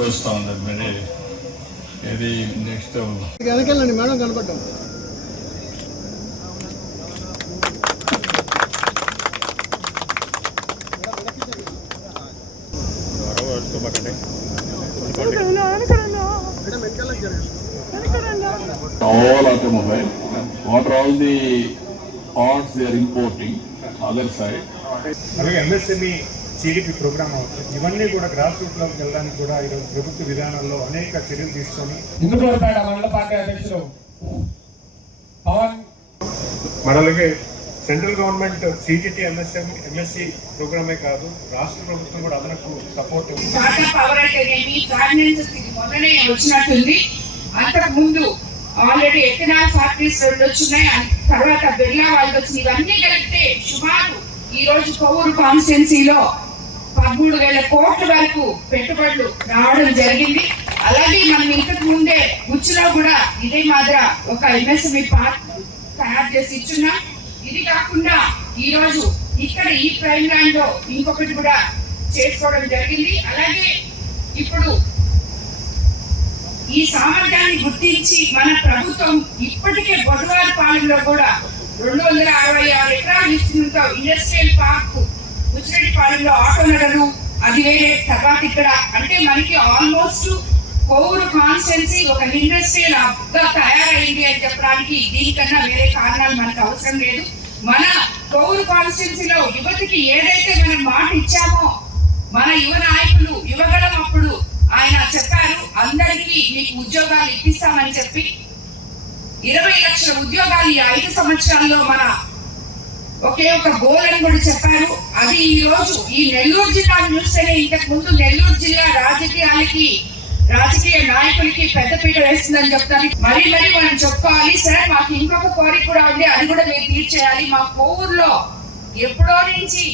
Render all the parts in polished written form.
వస్తూ ఉంటుంది మరి ఇది నెక్స్ట్ వెనకెళ్ళండి మేడం కనపడ్డాం. all automobile. What are all the parts they are importing? Other side. అలాగే MSME CDP ప్రోగ్రామ్ అవుతుంది. ఇవన్నీ కూడా గ్రాస్ రూట్ లోకి వెళ్ళడానికి కూడా ఈరోజు ప్రభుత్వ విధానాల్లో అనేక చర్యలు తీసుకొని ఇందుకోపేట మండల పార్టీ అధ్యక్షులు పవన్ అలాగే సెంట్రల్ గవర్నమెంట్ CGT MSC ప్రోగ్రామే కాదు, రాష్ట్ర ప్రభుత్వం కూడా అదనకు సపోర్ట్ మొన్ననే వచ్చినట్టుంది. అంతకు ముందు ఆల్రెడీ ఎథనాల్ ఫ్యాక్టరీస్ 2 వచ్చినాయి, తర్వాత బిర్లా వాళ్ళు వచ్చినాయి. ఇవన్నీ కలిపితే సుమారు ఈ రోజు కొవ్వూరు కాన్స్టిట్యున్సీలో 13,000 కోట్ల వరకు పెట్టుబడులు రావడం జరిగింది. అలాగే మనం ఇంతకు ముందే ఉచ్చులో కూడా ఇదే మాదిరి ఒక MSME పార్క్ తయారు చేసి ఇచ్చున్నాం. ఇది కాకుండా ఈ రోజు ఇక్కడ ఈ ప్రైమ్ ల్యాండ్ లో ఇంకొకటి కూడా చేసుకోవడం జరిగింది. అలాగే ఇప్పుడు ఈ సామర్థ్యాన్ని గుర్తించి మన ప్రభుత్వం ఇప్పటికే బొడవారిపాలెంలో కూడా 266 ఎకరాల విస్తీర్ణంతో ఇండస్ట్రియల్ పార్క్, ఉచ్చిరెడ్డిపాలెంలో ఆటో నగరు, అది వేరే తర్వాత ఇక్కడ అంటే మనకి ఆల్మోస్ట్ కొవ్వూరు కాన్స్టిట్యున్సీ ఒక ఇండస్ట్రియల్ హబ్ గా తయారైంది అని చెప్పడానికి దీనికన్నా వేరే కారణాలు మనకు అవసరం లేదు. మన కొవ్వూరు కాన్స్టిట్యున్సీలో యువతకి ఏదైతే మనం మాట ఇచ్చామో మన యువ నాయకులు యువగలం అప్పుడు ఆయన చెప్పారు, అందరికీ మీకు ఉద్యోగాలు ఇప్పిస్తామని చెప్పి 20 లక్షల ఉద్యోగాలు ఈ 5 సంవత్సరాల్లో మన ఒకే ఒక గోల్ అని కూడా చెప్పారు. అది ఈ రోజు ఈ నెల్లూరు జిల్లాను చూస్తేనే ఇంతకు ముందు నెల్లూరు జిల్లా రాజకీయ నాయకులకి పెద్దపీట వేస్తుందని చెప్తాను. మరీ మనం చెప్పుకోవాలి. సార్ మాకు ఇంకొక కోరిక కూడా ఉంది, అది కూడా మీరు తీర్చేయాలి. మా కొవ్వూరులో ఎప్పుడో నుంచి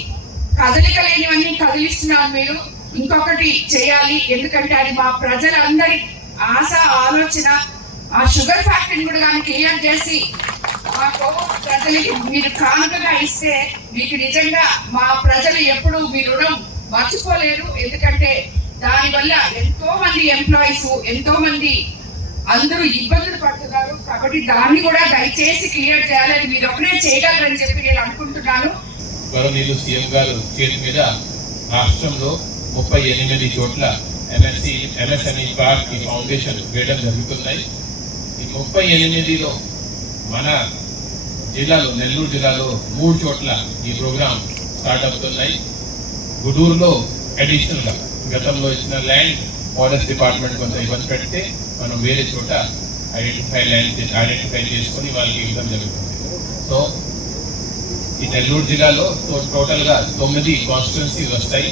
కదలిక లేనివన్నీ కదిలిస్తున్నారు మీరు, ఇంకొకటి చేయాలి. ఎందుకంటే అది మా ప్రజలందరి ఆశ ఆలోచన. ఆ షుగర్ ఫ్యాక్టరీని కూడా కానీ క్లియర్ చేసి మా కొవ్వూరు ప్రజలకి మీరు కానుకగా ఇస్తే మీకు నిజంగా మా ప్రజలు ఎప్పుడు మీ రుణం మర్చిపోలేరు. ఎందుకంటే దానివల్ల ఎంతో మంది ఎంప్లాయీస్ ఎంతో మంది అందరూ ఇబ్బందులు పడుతున్నారు. కాబట్టి దాన్ని కూడా దయచేసి క్లియర్ చేయాలని మీరు ఒకరే చేయగలరని చెప్పి నేను అనుకుంటున్నాను. గౌరవనీయులు సీఎం గారు చేతి మీద రాష్ట్రంలో 38 చోట్ల MSME పార్క్ ఫౌండేషన్ వేయడం జరుగుతున్నాయి. ఈ 38లో మన జిల్లాలో నెల్లూరు జిల్లాలో 3 చోట్ల ఈ ప్రోగ్రాం స్టార్ట్ అవుతున్నాయి. గుడూరులో అడిషనల్ గా గతంలో ఇచ్చిన ల్యాండ్ ఫారెస్ట్ డిపార్ట్మెంట్ కొంత ఇబ్బంది పెడితే మనం వేరే చోట ఐడెంటిఫై చేసుకొని వాళ్ళకి ఇవ్వడం జరుగుతుంది. సో ఈ నెల్లూరు జిల్లాలో టోటల్ గా 9 కాన్స్టిట్యున్సీస్ వస్తాయి,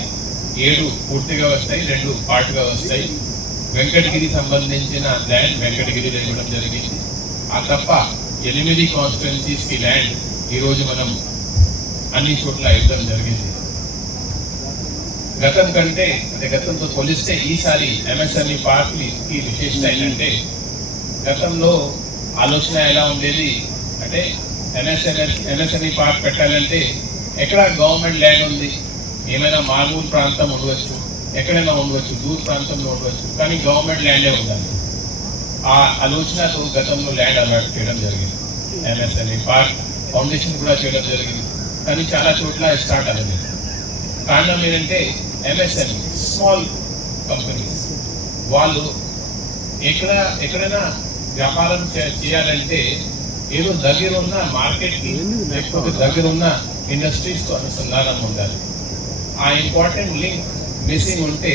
7 పూర్తిగా వస్తాయి, 2 పార్ట్గా వస్తాయి. వెంకటగిరి సంబంధించిన ల్యాండ్ వెంకటగిరిలో ఇవ్వడం జరిగింది. ఆ తప్ప 8 కాన్స్టిట్యున్సీస్ కి ల్యాండ్ ఈరోజు మనం అన్ని చోట్ల ఇవ్వడం జరిగింది. గతం కంటే అంటే గతంతో పోలిస్తే ఈసారి MSME పార్క్కి విశేషత ఏంటంటే, గతంలో ఆలోచన ఎలా ఉండేది అంటే MSME పార్క్ పెట్టాలంటే ఎక్కడ గవర్నమెంట్ ల్యాండ్ ఉంది, ఏమైనా మామూలు ప్రాంతం ఉండవచ్చు, ఎక్కడైనా ఉండవచ్చు, దూర ప్రాంతంలో ఉండవచ్చు, కానీ గవర్నమెంట్ ల్యాండే ఉండాలి. ఆ ఆలోచనతో గతంలో ల్యాండ్ అలాట్ చేయడం జరిగింది. MSME పార్క్ ఫౌండేషన్ కూడా చేయడం జరిగింది, కానీ చాలా చోట్ల స్టార్ట్ అవ్వలేదు. కారణం ఏంటంటే MSME స్మాల్ కంపెనీస్ వాళ్ళు ఎక్కడైనా వ్యాపారం చేయాలంటే ఏదో దగ్గర ఉన్న మార్కెట్కి లేకపోతే దగ్గర ఉన్న ఇండస్ట్రీస్తో అనుసంధానం ఉండాలి. ఆ ఇంపార్టెంట్ లింక్ మిస్సింగ్ ఉంటే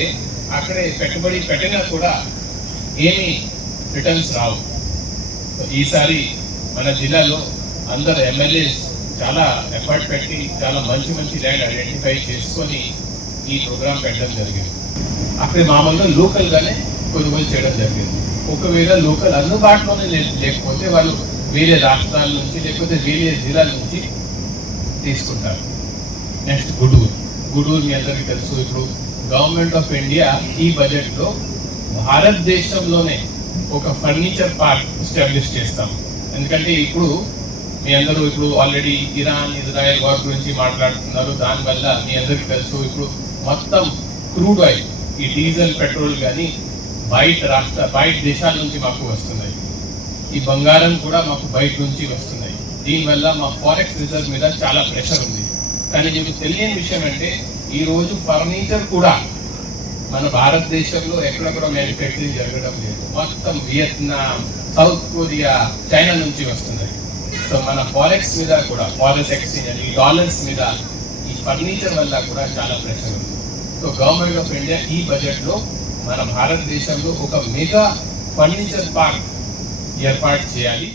అక్కడే పెట్టుబడి పెట్టినా కూడా ఏమి రిటర్న్స్ రావు. ఈసారి మన జిల్లాలో అందరు ఎమ్మెల్యేస్ చాలా ఎఫర్ట్ పెట్టి చాలా మంచి ల్యాండ్ ఐడెంటిఫై చేసుకొని ఈ ప్రోగ్రాం పెట్టడం జరిగింది. అక్కడ మామూలుగా లోకల్గానే కొనుగోలు చేయడం జరిగింది. ఒకవేళ లోకల్ అందుబాటులోనే లేకపోతే వాళ్ళు వేరే రాష్ట్రాల నుంచి లేకపోతే వేరే జిల్లాల నుంచి తీసుకుంటారు. నెక్స్ట్ గుడూరు మీ అందరికీ తెలుసు. ఇప్పుడు గవర్నమెంట్ ఆఫ్ ఇండియా ఈ బడ్జెట్లో భారతదేశంలోనే ఒక ఫర్నిచర్ పార్క్ ఎస్టాబ్లిష్ చేస్తాం. ఎందుకంటే ఇప్పుడు మీ అందరూ ఇప్పుడు ఆల్రెడీ ఇజ్రాయెల్ వార్ గురించి మాట్లాడుతున్నారు. దానివల్ల మీ అందరికీ తెలుసు ఇప్పుడు మొత్తం క్రూడ్ ఆయిల్ ఈ డీజిల్ పెట్రోల్ కానీ బయట దేశాల నుంచి మాకు వస్తున్నాయి. ఈ బంగారం కూడా మాకు బయట నుంచి వస్తున్నాయి. దీనివల్ల మా ఫారెక్స్ రిజర్వ్ మీద చాలా ప్రెషర్ ఉంది. కానీ మీకు తెలియని విషయం అంటే ఈ రోజు ఫర్నిచర్ కూడా మన భారతదేశంలో ఎక్కడ కూడా మ్యానుఫ్యాక్చరింగ్ జరగడం లేదు. మొత్తం వియత్నాం, సౌత్ కొరియా, చైనా నుంచి వస్తున్నాయి. సో మన ఫారెక్స్ మీద కూడా, ఫారెక్స్ ఎక్స్చేంజ్ అని డాలర్స్ మీద ఈ ఫర్నిచర్ వల్ల కూడా చాలా ప్రెషర్ ఉంది. సో గవర్నమెంట్ ఆఫ్ ఇండియా ఈ బడ్జెట్లో మన భారతదేశంలో ఒక మెగా ఫర్నిచర్ పార్క్ ఏర్పాటు చేయాలి.